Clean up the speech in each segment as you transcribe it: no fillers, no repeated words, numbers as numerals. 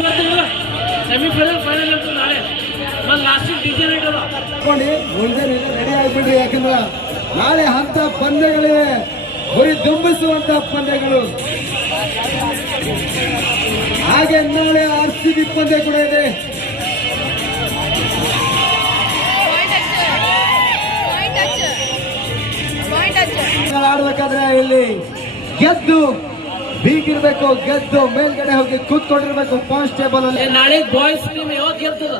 Semifinal final ಅಂತ ನಾಳೆ last DJ night ಅದ ಮುಂದೆ ರೆಡಿ ಆಗ್ಬಿಡ್ರಿ. ಯಾಕಂದ್ರ ನಾಳೆ ಹಂತ ಪಂದ್ಯಗಳಿವೆ, ಗುರಿ ದುಂಬಿಸುವಂತ ಪಂದ್ಯಗಳು. ಹಾಗೆ ನಾಳೆ RCB ಪಂದ್ಯ ಕೂಡ ಇದೆ. ಆಡ್ಬೇಕಾದ್ರೆ ಇಲ್ಲಿ ಗೆದ್ದು ಬೀಗಿರ್ಬೇಕು, ಗೆದ್ದು ಮೇಲ್ಗಡೆ ಹೋಗಿ ಕೂತ್ಕೊಂಡಿರ್ಬೇಕು ಕಾನ್ಸ್ಟೇಬಲ್ ಅಲ್ಲಿ. ನಾಳೆ ಬಾಯ್ಸ್ ಟೀಮ್ ಯಾವಾಗ ಗೆಲ್ತದ?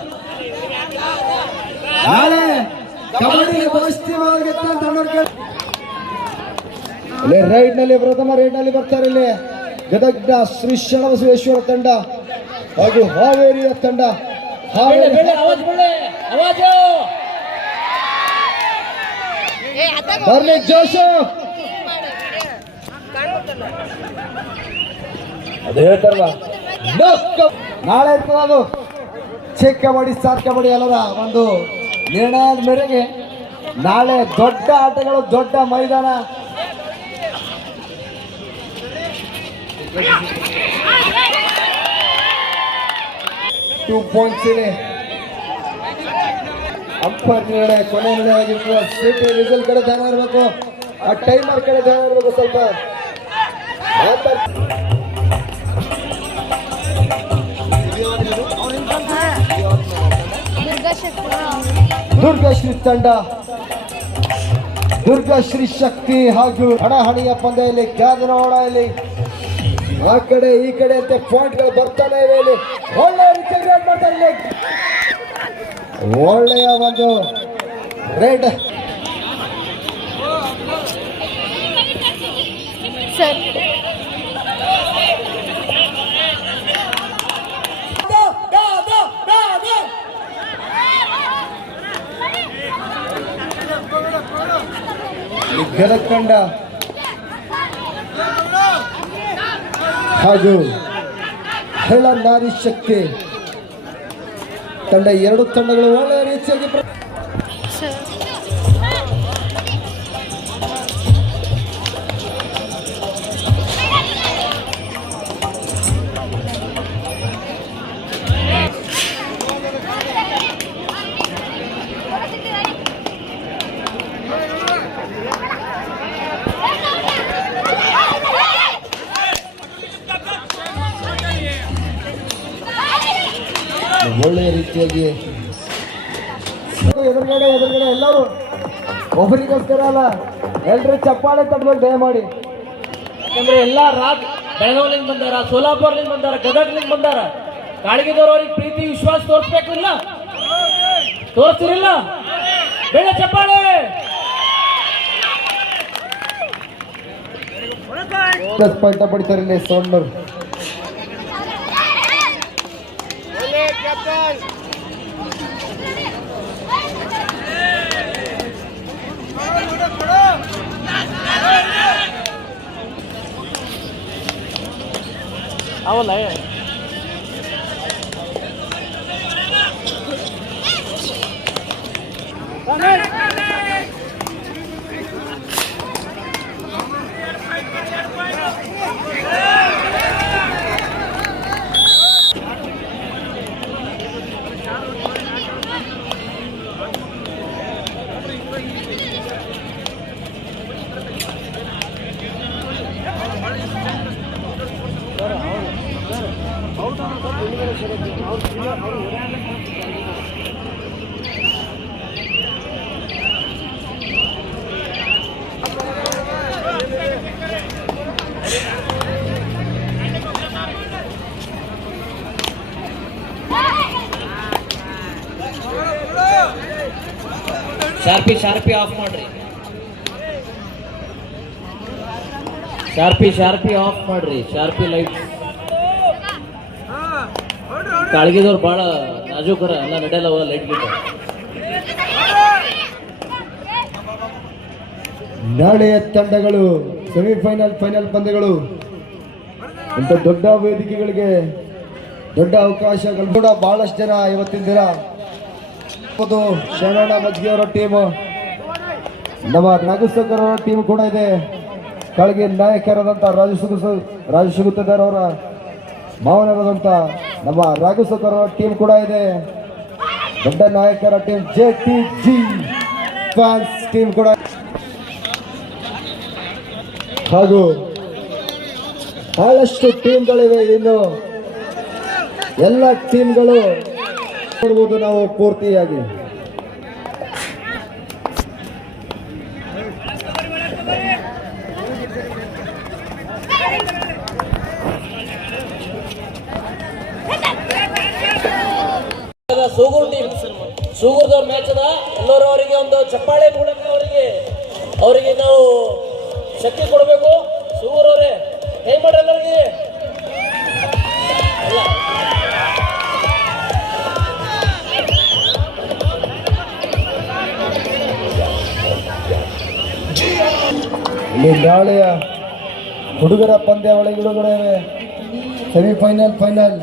ನಾಳೆ ಕಬಡ್ಡಿ ಬಾಯ್ಸ್ ಟೀಮ್ ಇಲ್ಲಿ ರೈಡ್ ನಲ್ಲಿ ಪ್ರಥಮ ರೈಡ್ ನಲ್ಲಿ ಬರ್ತಾರೆ. ಇಲ್ಲಿ ಗದಗ್ನ ಶ್ರೀ ಶರಣಬಸವೇಶ್ವರ ತಂಡ ಹಾಗೂ ಹಾವೇರಿಯ ತಂಡ. ಬರ್ಲಿ ಜೋಶು, ಅದು ಹೇಳ್ತಾರಲ್ಲ ನಾಳೆ ಇರ್ತದ ಅದು. ಚಿಕ್ಕ ಕಬಡ್ಡಿ ಸ್ಟಾರ್ ಕಬಡ್ಡಿ ಎಲ್ಲರ ಒಂದು ನಿರ್ಣಯದ ಮೇರೆಗೆ ನಾಳೆ ದೊಡ್ಡ ಆಟಗಳು, ದೊಡ್ಡ ಮೈದಾನ. ಟೂ ಪಾಯಿಂಟ್ಸ್ ಇದೆ. ಅಂಪೈರ್ ನಿರ್ಣಯ ಕೊನೆ ನಿರ್ಣಯ ಆಗಿರ್ತದೆ. ಸಿಟಿ ರಿಸಲ್ಟ್ ಕಡೆ ಧ್ಯಾನ ಇರಬೇಕು, ಆ ಟೈಮರ್ ಕಡೆ ಧ್ಯಾನ ಇರಬೇಕು. ಸ್ವಲ್ಪ ದುರ್ಗಶ್ರೀ ತಂಡ, ದುರ್ಗಶ್ರೀ ಶಕ್ತಿ ಹಾಗೂ ಹಣಾಹಣಿಯ ಪಂದ್ಯದಲ್ಲಿ ಕ್ಯಾದನವಾಡ ಇಲ್ಲಿ ಆ ಕಡೆ ಈ ಕಡೆ ಅಂತ ಪಾಯಿಂಟ್ಗಳು ಬರ್ತಾನೆ ಇವೆ. ಇಲ್ಲಿ ಒಳ್ಳೆಯ ರೀತಿಯಾಗಿ ರೇಡ್ ಮಾಡ್ತಾರೆ. ಇಲ್ಲಿ ಒಳ್ಳೆಯ ಒಂದು ರೇಡ್. ಗದಗ ತಂಡ ಹಾಗೂ ಹೆಳ ನಾರಿ ಶಕ್ತಿ ತಂಡ, ಎರಡು ತಂಡಗಳು ಒಳ್ಳೆಯ ರೀತಿಯಾಗಿ ಒಳ್ಳೆಯ ರೀತಿಯಾಗಿ ಎದುರುಗಡೆ ಎಲ್ಲರೂ ಒಬ್ಬರಿಗೋಸ್ಕರ ಅಲ್ಲ, ಎಲ್ಲರೂ ಚಪ್ಪಾಳೆ ತಟ್ಟಬೇಕು ದಯಮಾಡಿ. ಯಾಕಂದ್ರೆ ಎಲ್ಲ ಬೆಳಗಾವಿಲಿಂದ ಬಂದಾರ, ಸೋಲಾಪುರ್ಲಿಂದ ಬಂದಾರ, ಗದಗ್ಲಿಂದ ಬಂದಾರ. ಕಾಳಿಗೆದವ್ರು ಅವ್ರಿಗೆ ಪ್ರೀತಿ ವಿಶ್ವಾಸ ತೋರಿಸ್ಬೇಕಿಲ್ಲ, ತೋರಿಸ್ತಿರಿಲ್ಲ? ಬೇಡ ಚಪ್ಪಾಳೆ. ಪಾಯಿಂಟ್ ಪಡಿತಾರೆ ಇಲ್ಲಿ ಸೌಂಡ್ನವ್ರು. ಅವಲ್ಲ ಶಾರ್ಪಿ ಆಫ್ ಮಾಡ್ರಿ. ಶಾರ್ಪಿ ಆಫ್ ಮಾಡ್ರಿ. ಶಾರ್ಪಿ ಲೈಟ್. ಕಾಳ್ಗಿದವ್ರು ಬಹಳ ನಾಜೂಕರ, ಎಲ್ಲ ನಡೆಯಲ್ಲವ ಲೈಟ್ ಗಿಟ್ಟ. ನಾಳೆಯ ತಂಡಗಳು ಸೆಮಿಫೈನಲ್, ಫೈನಲ್ ಪಂದ್ಯಗಳು ಇಂಥ ದೊಡ್ಡ ವೇದಿಕೆಗಳಿಗೆ, ದೊಡ್ಡ ಅವಕಾಶಗಳು ಕೂಡ ಬಹಳಷ್ಟು ಜನ ಇವತ್ತಿನ ದಿನ. ಶರಣ ಮಜ್ಗಿ ಅವರ ಟೀಮ್, ನಮ್ಮ ನಾಗಸಕರ್ ಅವರ ಟೀಮ್ ಕೂಡ ಇದೆ. ಕಾಳಿಗೆ ನಾಯಕರಾದಂಥ ರಾಜು ಸುಗುತ್ತದಾರ್ ಅವರ ಮಾವನರಾದಂಥ ನಮ್ಮ ರಾಘುಸಕರ್ ಟೀಮ್ ಕೂಡ ಇದೆ. ದೊಡ್ಡ ನಾಯಕರ ಟೀಮ್ JTG ಫ್ಯಾನ್ಸ್ ಟೀಮ್ ಕೂಡ, ಹಾಗೂ ಬಹಳಷ್ಟು ಟೀಮ್ಗಳಿವೆ. ಇನ್ನು ಎಲ್ಲ ಟೀಮ್ಗಳು ನೋಡ್ಬೋದು ನಾವು ಪೂರ್ತಿಯಾಗಿ. ಸೂಗೂರ್ ಟೀಮ್, ಸೂಗೂರ್ದವ್ರ ಮ್ಯಾಚ್ ಅದ. ಎಲ್ಲರೂ ಅವರಿಗೆ ಒಂದು ಚಪ್ಪಾಳೆ ಮೂಲಕ ಅವರಿಗೆ ನಾವು ಶಕ್ತಿ ಕೊಡಬೇಕು. ಸೂಗೂರ್ ಅವರೇ ಕೈ ಮಾಡ್ರಿ ಎಲ್ಲರಿಗೆ. ಇಲ್ಲಿ ನಾಳೆಯ ಹುಡುಗರ ಪಂದ್ಯಾವಳಿಗಳು ಕೂಡ ಇವೆ. Semifinal, final.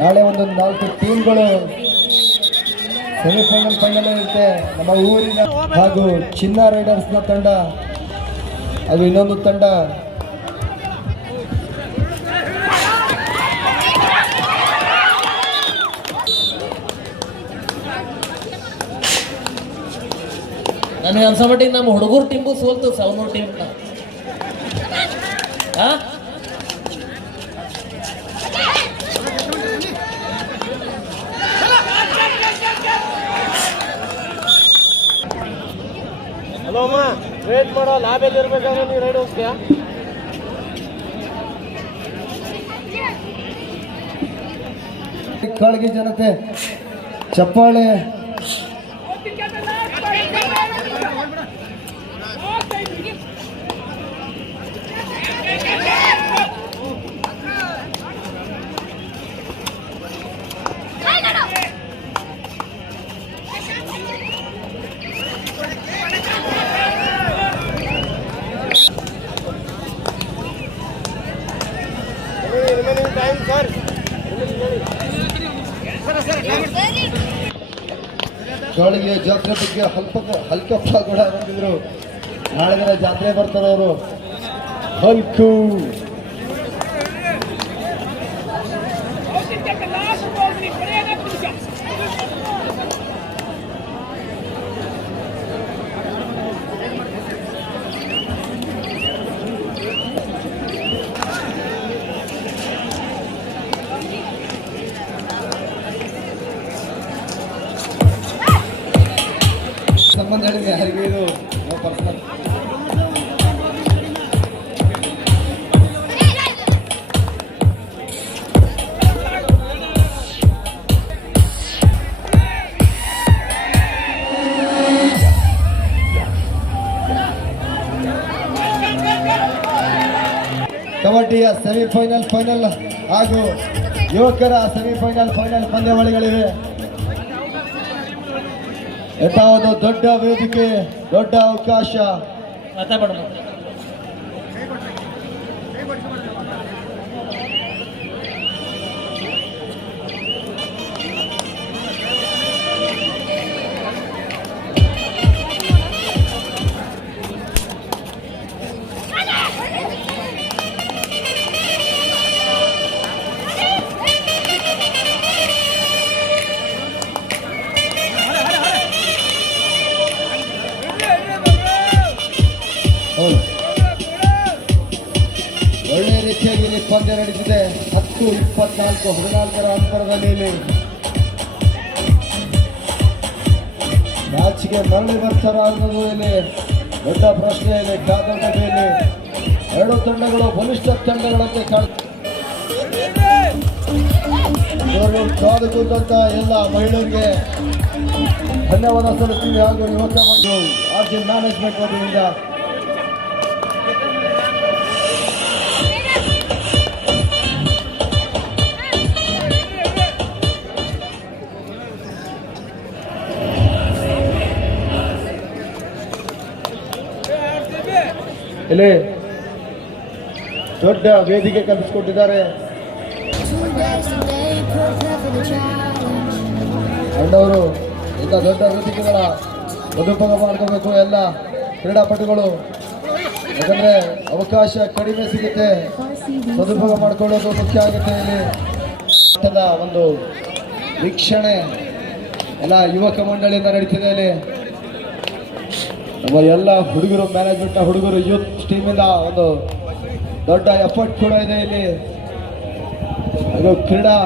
ನಾಳೆ ಒಂದು 4 ಟೀಮ್ಗಳು ಸೆಮಿಫೈನಲ್, ಫೈನಲ್ ಇರುತ್ತೆ. ನಮ್ಮ ಊರಿನ ಹಾಗೂ ಚಿನ್ನ ರೈಡರ್ಸ್ನ ತಂಡ ಹಾಗೂ ಇನ್ನೊಂದು ತಂಡ ನನಗೆ ಅನ್ಸೋ ಮಟ್ಟಿಗೆ ನಮ್ಮ ಹುಡುಗರು ಟೀಮು ಸೋಲ್ತು ಸವನೂರು ಟೀಮ್. ಹಲೋ ಅಮ್ಮ, ವೇಟ್ ಮಾಡೋ, ಲಾಭ ಎಲ್ಲಿರ್ಬೇಕಾದ್ರೆ ನೀವು ರೈಡ್ ಹೋಗ್ತೀಯಾ? ಕಾಳಗಿ ಜನತೆ ಚಪ್ಪಾಳೆ. ಕಾಳಿಗೆ ಜಾತ್ರೆ ಬಗ್ಗೆ ಹಲ್ಕಪ್ಪ ಕೂಡ ಬಂದಿದ್ರು. ನಾಳೆ ದಿನ ಜಾತ್ರೆ ಬರ್ತಾರೆ ಅವರು. ಹಲ್ಕು ಸಂಬಂಧ ಹೇಳಿದ್ರೆ ಯಾರಿಗೆ ಇದು ಪರ್ಸನಲ್. ಕಬಡ್ಡಿಯ ಸೆಮಿಫೈನಲ್, ಫೈನಲ್ ಹಾಗೂ ಯುವಕರ ಸೆಮಿಫೈನಲ್, ಫೈನಲ್ ಪಂದ್ಯಾವಳಿಗಳಿವೆ. ಯಥಾವತ್ತು ದೊಡ್ಡ ವೇದಿಕೆ, ದೊಡ್ಡ ಅವಕಾಶ. ಒಳ್ಳೆ ರೀತಿಯಾಗಿ ಇಲ್ಲಿ ಪಂದ್ಯ ನಡೆದಿದೆ. 10-24, 14ರ ಅಂತರದಲ್ಲಿ ಇಲ್ಲಿ ಮ್ಯಾಚ್ಗೆ ಮರಳಿ ಬರ್ತಾರ ಅನ್ನೋದು ಇಲ್ಲಿ ದೊಡ್ಡ ಪ್ರಶ್ನೆ ಇದೆ. ಕಾದಂಬರಿಯಲ್ಲಿ ಎರಡು ತಂಡಗಳು ಬಲಿಷ್ಠ ತಂಡಗಳಂತೆ ಕಾದು ಕೂತಂತ ಎಲ್ಲ ಮಹಿಳೆಯರಿಗೆ ಧನ್ಯವಾದ ಸಲ್ಲಿಸ್ತೀವಿ. ಹಾಗೂ ಯುವಕ ಮತ್ತು ಆರ್ಜಿ ಮ್ಯಾನೇಜ್ಮೆಂಟ್ ವತಿಯಿಂದ ಇಲ್ಲಿ ದೊಡ್ಡ ವೇದಿಕೆ ಕಲ್ಪಿಸಿಕೊಟ್ಟಿದ್ದಾರೆ. ಅಣ್ಣವರು ಇಂಥ ದೊಡ್ಡ ವೇದಿಕೆಗಳ ಸದುಪಯೋಗ ಮಾಡ್ಕೋಬೇಕು ಎಲ್ಲ ಕ್ರೀಡಾಪಟುಗಳು. ಯಾಕಂದ್ರೆ ಅವಕಾಶ ಕಡಿಮೆ ಸಿಗುತ್ತೆ, ಸದುಪಯೋಗ ಮಾಡ್ಕೊಳ್ಳೋದು ಮುಖ್ಯ ಆಗುತ್ತೆ ಇಲ್ಲಿ. ಮಟ್ಟದ ಒಂದು ವೀಕ್ಷಣೆ ಎಲ್ಲ ಯುವಕ ಮಂಡಳಿಯಿಂದ ನಡೀತಿದೆ ಇಲ್ಲಿ. ನಮ್ಮ ಎಲ್ಲ ಹುಡುಗರು, ಮ್ಯಾನೇಜ್ಮೆಂಟ್ನ ಹುಡುಗರು, ಯೂತ್ ಟೀಮಿಂದ ಒಂದು ದೊಡ್ಡ ಎಫರ್ಟ್ ಕೂಡ ಇದೆ ಇಲ್ಲಿ. ಹಾಗೂ ಕ್ರೀಡಾ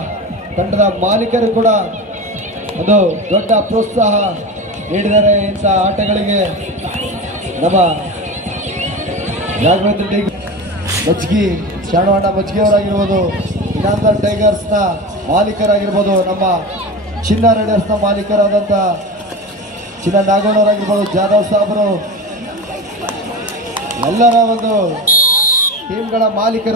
ತಂಡದ ಮಾಲೀಕರು ಕೂಡ ಒಂದು ದೊಡ್ಡ ಪ್ರೋತ್ಸಾಹ ನೀಡಿದ್ದಾರೆ ಇಂಥ ಆಟಗಳಿಗೆ. ನಮ್ಮ ರಾಘವೇಂದ್ರ ಡಿ ಮಜ್ಗಿ, ಶಾಣವಣ್ಣ ಮಜ್ಗಿ ಅವರಾಗಿರ್ಬೋದು, ಇನಾಂತ ಟೈಗರ್ಸ್ನ ಮಾಲೀಕರಾಗಿರ್ಬೋದು, ನಮ್ಮ ಚಿನ್ನ ರೈಡರ್ಸ್ನ ಮಾಲೀಕರಾದಂಥ ಚಿನ್ನ ನಾಗಣ್ಣವರಾಗಿರ್ಬೋದು, ಜಾಧವ್ ಸಾಬ್ರು, ಎಲ್ಲರ ಒಂದು ಟೀಮ್ಗಳ ಮಾಲೀಕರು